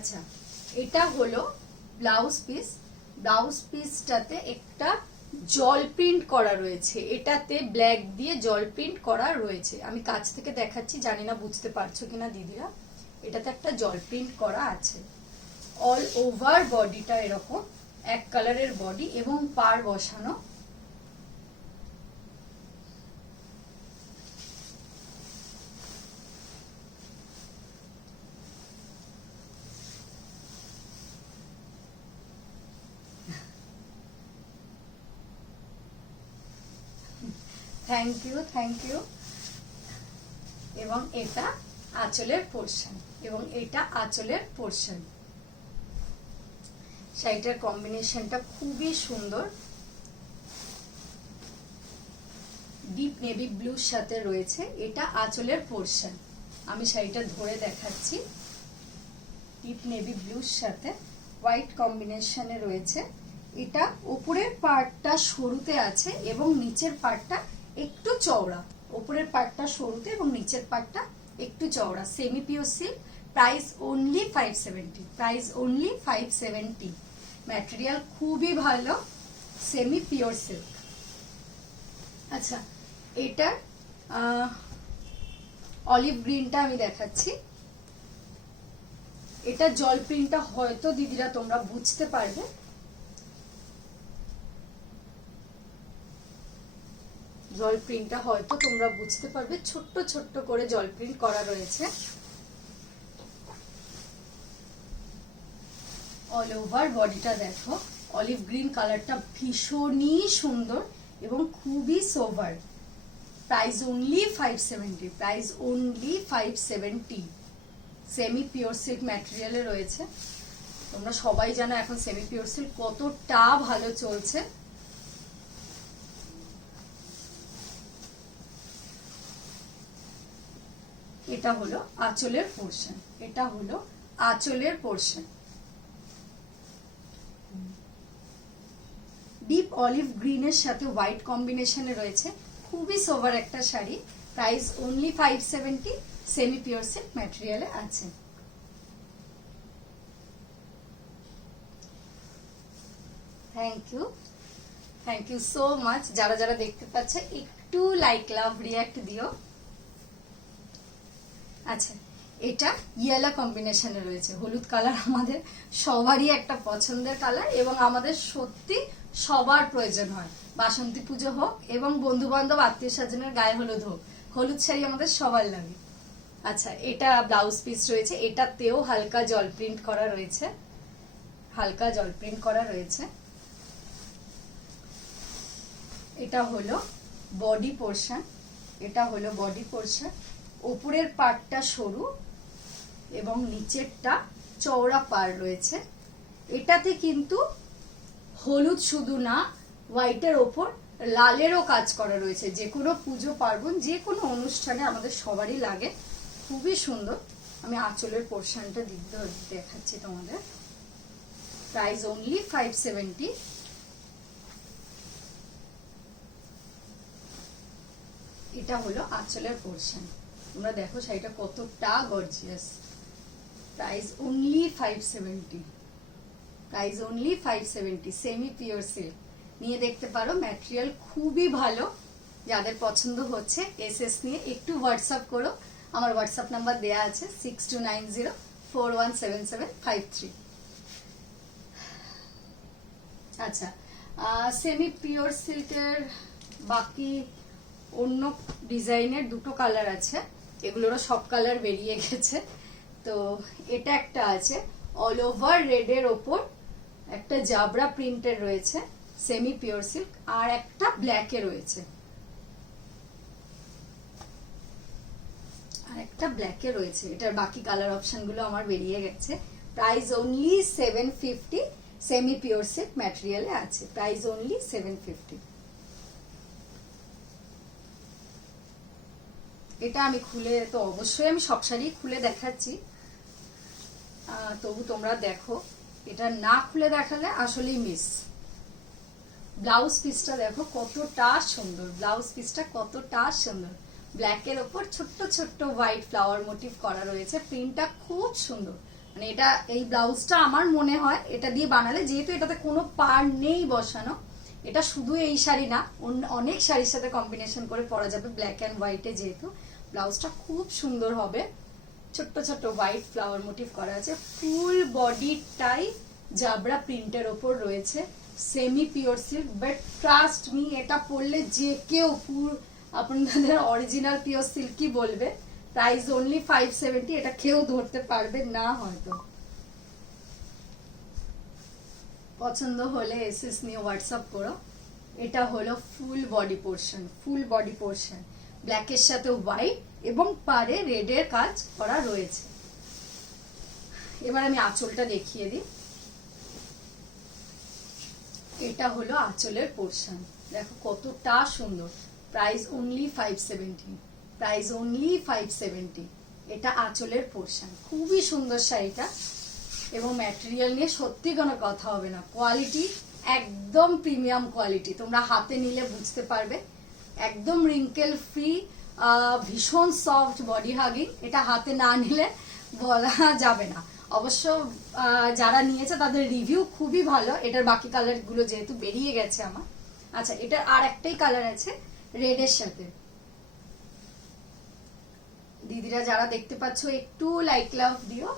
আচ্ছা, এটা হলো ব্লাউজ পিস। ব্লাউজ পিসটাতে একটা জল প্রিন্ট করা রয়েছে, এটাতে ব্ল্যাক দিয়ে জল প্রিন্ট করা রয়েছে। আমি কাছ থেকে দেখাচ্ছি, জানি না বুঝতে পারছো কিনা দিদিরা। এটাতে একটা জল প্রিন্ট করা আছে। অল ওভার বডিটা এরকম এক কালারের বডি এবং পার বসানো। Thank you, thank you. এবং এটা আঁচলের পোর্শন, এবং এটা আঁচলের পোর্শন। শাড়িটার কম্বিনেশনটা খুবই সুন্দর, ডিপ নেভি ব্লুর সাথে রয়েছে। এটা আঁচলের পোর্শন, আমি শাড়িটা ধরে দেখাচ্ছি। ডিপ নেভি ব্লুর সাথে হোয়াইট কম্বিনেশনে রয়েছে। এটা উপরের পার্টটা সরুতে আছে এবং নিচের পার্টটা একটু চওড়া। উপরের পার্টটা সরুতে এবং নিচের পার্টটা একটু চওড়া। Semi pure silk, price only 570, price only 570। Material খুবই ভালো, সেমি পিওর সিল্ক। আচ্ছা, এটার অলিভ গ্রিনটা আমি দেখাচ্ছি। এটা জল প্রিন্টটা হয়তো দিদিরা তোমরা বুঝতে পারবে। জল প্রিন্টটা হয়তো তোমরা বুঝতে পারবে, ছোট্ট ছোট্ট করে জল প্রিন্ট করা রয়েছে। অল ওভার বডিটা দেখো, অলিভ গ্রিন কালারটা ভীষণই সুন্দর এবং খুবই sober. Price only 570, price only 570। Semi pure silk ম্যাটেরিয়ালে রয়েছে। তোমরা সবাই জানো এখন সেমি পিওর সিল্ক কতটা ভালো চলছে। এটা হলো আঁচলের পোর্শন, এটা হলো আঁচলের পোর্শন। ডিপ অলিভ গ্রিনের সাথে হোয়াইট কম্বিনেশনে রয়েছে, খুবই সোভার একটা sari. Price only 570, semi pure silk ম্যাটেরিয়ালে আছে। Thank you, thank you so much. যারা যারা দেখতে পাচ্ছে একটু লাইক, লাভ, রিয়াক্ট দিও। আচ্ছা, এটা ইয়েলো কম্বিনেশনে রয়েছে। হলুদ কালার আমাদের সবারই একটা পছন্দের কালার এবং আমাদের সত্যি সবার প্রয়োজন হয়। বাসন্তী পুজো হোক এবং বন্ধু বান্ধব আত্মীয় স্বজনের গায়ে হলুদ হোক, হলুদ শাড়ি আমাদের সবার লাগে। আচ্ছা, এটা ব্লাউজ পিস রয়েছে, এটাতেও হালকা জল প্রিন্ট করা রয়েছে, হালকা জল প্রিন্ট করা রয়েছে। এটা হলো বডি পোর্শন, এটা হলো বডি পোর্শন। উপরের পার্টটা সরু এবং নিচেরটা চওড়া পাড় রয়েছে। এটাতে কিন্তু হলুদ শুধু না, হোয়াইটের ওপর লালেরও কাজ করা রয়েছে। যে কোনো পুজো পার্বণ, যে কোনো অনুষ্ঠানে আমাদের সবারই লাগে, খুবই সুন্দর। আমি আঁচলের পোর্শনটা দেখাচ্ছি তোমাদের। Price only 570। এটা হলো আঁচলের পোর্শন। তোমরা দেখো শাড়িটা কতটা gorgeous. Price only 570, price only 570। Semi pure silk, নিয়ে দেখতে পারো। ম্যাটেরিয়াল খুবই ভালো। যাদের পছন্দ হচ্ছে এসএস নিয়ে একটু হোয়াটসঅ্যাপ করো। আমার হোয়াটসঅ্যাপ নাম্বার দেয়া আছে 6290417753। আচ্ছা, সেমি পিওর সিল্কের বাকি অন্য ডিজাইনের দুটো কালার আছে, এগুলোরও সব কালার বেরিয়ে গেছে। তো এটা একটা আছে অল ওভার রেডের ওপর একটা জাবরা প্রিন্টের রয়েছে, সেমি পিওর সিল্ক। আর একটা ব্ল্যাকে রয়েছে, আর একটা ব্ল্যাকে রয়েছে। এটার বাকি কালার অপশন গুলো আমার বেরিয়ে গেছে। Price only 750, semi pure silk ম্যাটেরিয়ালে আছে। Price only 750। এটা আমি খুলে, তো অবশ্যই আমি সব শাড়ি খুলে দেখাচ্ছি, তবু তোমরা দেখো। এটা না খুলে দেখালে আসলেই মিস। ব্লাউজ পিসটা দেখো কতটা সুন্দর, ব্লাউজ পিসটা কতটা সুন্দর। ব্ল্যাকের ওপর ছোট্ট ছোট্ট হোয়াইট ফ্লাওয়ার মোটিভ করা রয়েছে। প্রিন্টটা খুব সুন্দর, মানে এটা এই ব্লাউজটা আমার মনে হয় এটা দিয়ে বানালে, যেহেতু এটাতে কোনো পার নেই বসানো, এটা শুধু এই শাড়ি না, অনেক শাড়ির সাথে কম্বিনেশন করে পরা যাবে। ব্ল্যাক অ্যান্ড হোয়াইটে যেহেতু ব্লাউজটা খুব সুন্দর হবে। ছোট্ট ছোট্ট হোয়াইট ফ্লাওয়ার মোটিভ করা আছে। ফুল বডিটাই জাবরা প্রিন্টের ওপর রয়েছে, semi pure silk. But trust me, এটা পরলে যে কেউ আপনাদের অরিজিনাল পিওর সিল্কই বলবে। Price only 570। এটা কেউ ধরতে পারবে না হয়তো। পছন্দ হলে এসএস নিয়ে হোয়াটসঅ্যাপ করো। এটা হলো full body portion, full body portion ব্ল্যাকের সাথে হোয়াইট এবং পারে রেডের কাজ করা রয়েছে। এবার আমি আঁচলটা দেখিয়ে দিই। এটা হলো আঁচলের পোর্শন, দেখো কতটা সুন্দর। Price only 570, price only 570। এটা আঁচলের পোর্শন, খুবই সুন্দর শাড়িটা। এবং ম্যাটেরিয়াল নিয়ে সত্যি কোনো কথা হবে না, কোয়ালিটি একদম প্রিমিয়াম কোয়ালিটি। তোমরা হাতে নিলে বুঝতে পারবে, একদম রিঙ্কেল ফ্রি, ভীষণ সফট বডি হাগিং। এটা হাতে না নিলে বলা যাবে না। অবশ্য যারা নিয়েছে তাদের রিভিউ খুবই ভালো। এটার বাকি কালারগুলো যেহেতু বেরিয়ে গেছে আমার। আচ্ছা, এটার আর একটাই কালার আছে রেডের সাথে। দিদিরা যারা দেখতে পাচ্ছ একটু লাইক লাভ দিও।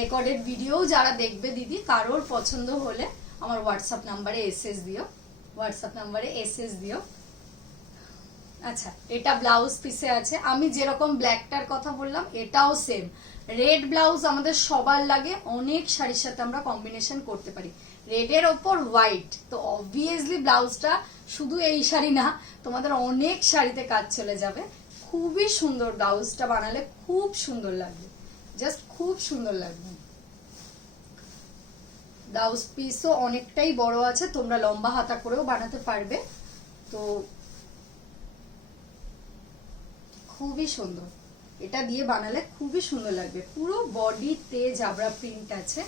রেকর্ডেড ভিডিও যারা দেখবে দিদি, কারোর পছন্দ হলে আমার হোয়াটসঅ্যাপ নাম্বারে এসএস দিও, হোয়াটসঅ্যাপ নাম্বারে এসএস দিও। আচ্ছা, এটা ব্লাউজ পিসে আছে। আমি যেরকম ব্ল্যাকটার কথা বললাম এটাও সেম। রেড ব্লাউজ আমাদের সবার লাগে, অনেক শাড়ির সাথে আমরা কম্বিনেশন করতে পারি। রেডের ওপর হোয়াইট, তো অবভিয়াসলি ব্লাউজটা শুধু এই শাড়ি না, তোমাদের অনেক শাড়িতে কাজ চলে যাবে। খুবই সুন্দর, ব্লাউজটা বানালে খুব সুন্দর লাগবে, জাস্ট খুব সুন্দর লাগবে। ব্লাউজ পিসও অনেকটাই বড় আছে, তোমরা লম্বা হাতা করেও বানাতে পারবে। তো খুবই সুন্দর, এটা দিয়ে বানালে খুবই সুন্দর লাগবে। পুরো বডিতে জাবরা প্রিন্ট আছে।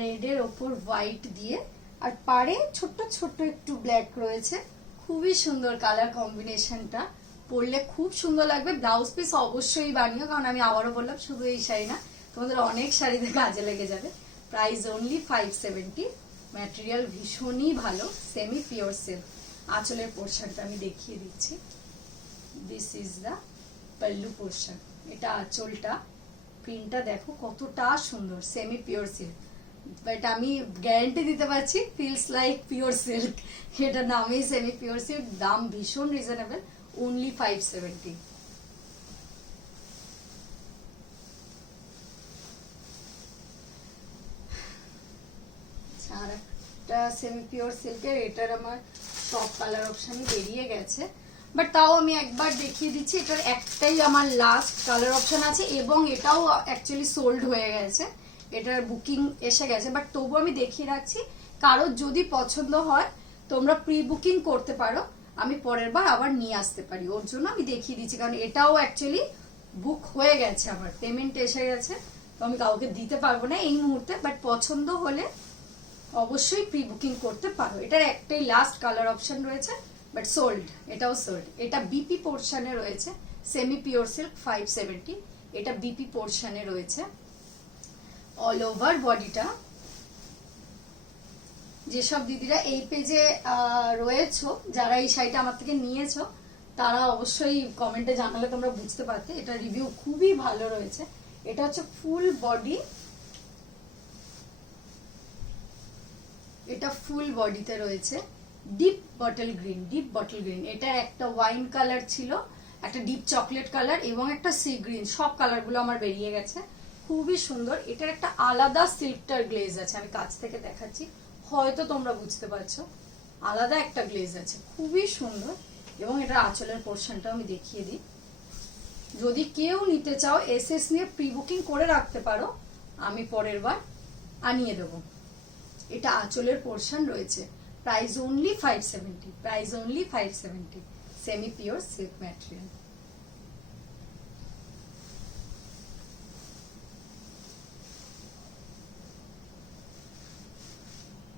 রেডের ওপর হোয়াইট দিয়ে, আর পারে ছোট্ট ছোট্ট একটু ব্ল্যাক রয়েছে। খুবই সুন্দর কালার কম্বিনেশনটা, পরলে খুব সুন্দর লাগবে। ব্লাউজ পিস অবশ্যই বানিও, কারণ আমি আবারও বললাম শুধু এই শাড়ি না, তোমাদের অনেক শাড়িতে কাজে লেগে যাবে। Price only 570। ম্যাটেরিয়াল ভীষণই ভালো, সেমি পিওর সিল্ক। আঁচলের পোর্শনটা আমি দেখিয়ে দিচ্ছি। This is the pallu portion. এটা আঁচলটা, প্রিন্টটা দেখো কতটা সুন্দর, সেমি পিওর সিল্ক। বাট আমি গ্যারান্টি দিতে পারছি ফিলস লাইক পিওর সিল্ক। এটা নামেই সেমি পিওর সিল্ক। দাম ভীষণ রিজনেবল, অনলি 570। আর একটা সেমি পিওর সিল্কের, এটার আমার সব কালার অপশনই বেরিয়ে গেছে, বাট তাও আমি একবার দেখিয়ে দিচ্ছি। এটার একটাই আমার লাস্ট কালার অপশন আছে এবং এটাও অ্যাকচুয়ালি সোল্ড হয়ে গেছে, এটার বুকিং এসে গেছে। বাট তবু আমি দেখিয়ে রাখছি, কারোর যদি পছন্দ হয় তোমরা প্রি বুকিং করতে পারো, আমি পরের বার আবার নিয়ে আসতে পারি। ওর জন্য আমি দেখিয়ে দিচ্ছি, কারণ এটাও অ্যাকচুয়ালি বুক হয়ে গেছে, আমার পেমেন্ট এসে গেছে, তো আমি কাউকে দিতে পারবো না এই মুহূর্তে। বাট পছন্দ হলে অবশ্যই প্রি বুকিং করতে পারো। এটার একটাই লাস্ট কালার অপশন রয়েছে, বাট সোল্ড, এটাও সোল্ড। এটা বিপি পোর্শনে রয়েছে, সেমি পিওর সিল্ক 570। এটা বিপি পোর্শনে রয়েছে। অল ওভার বডিটা, যেসব দিদিরা এই পেজে রয়েছো, যারা এই শাড়িটা আমার থেকে নিয়েছো, তারা অবশ্যই কমেন্টে জানালে তোমরা বুঝতে পারতে। এটা রিভিউ খুবই ভালো রয়েছে। এটা হচ্ছে ফুল বডি, এটা ফুল বডিতে রয়েছে deep bottle green, deep bottle green. এটা একটা ওয়াইন কালার ছিল, একটা ডিপ চকলেট কালার এবং একটা সি গ্রিন। সব কালারগুলো আমার বেরিয়ে গেছে, খুবই সুন্দর। এটার একটা আলাদা সিল্কটার গ্লেজ আছে, আমি কাছ থেকে দেখাচ্ছি, হয়তো তোমরা বুঝতে পারছো। আলাদা একটা গ্লেজ আছে, খুবই সুন্দর। এবং এটা আঁচলের পোর্শনটা আমি দেখিয়ে দিই। যদি কেউ নিতে চাও এসএস নিয়ে প্রি বুকিং করে রাখতে পারো, আমি পরের বার আনিয়ে দেবো। এটা আঁচলের পোর্শন রয়েছে। Price only 570, price only 570। Semi pure silk material.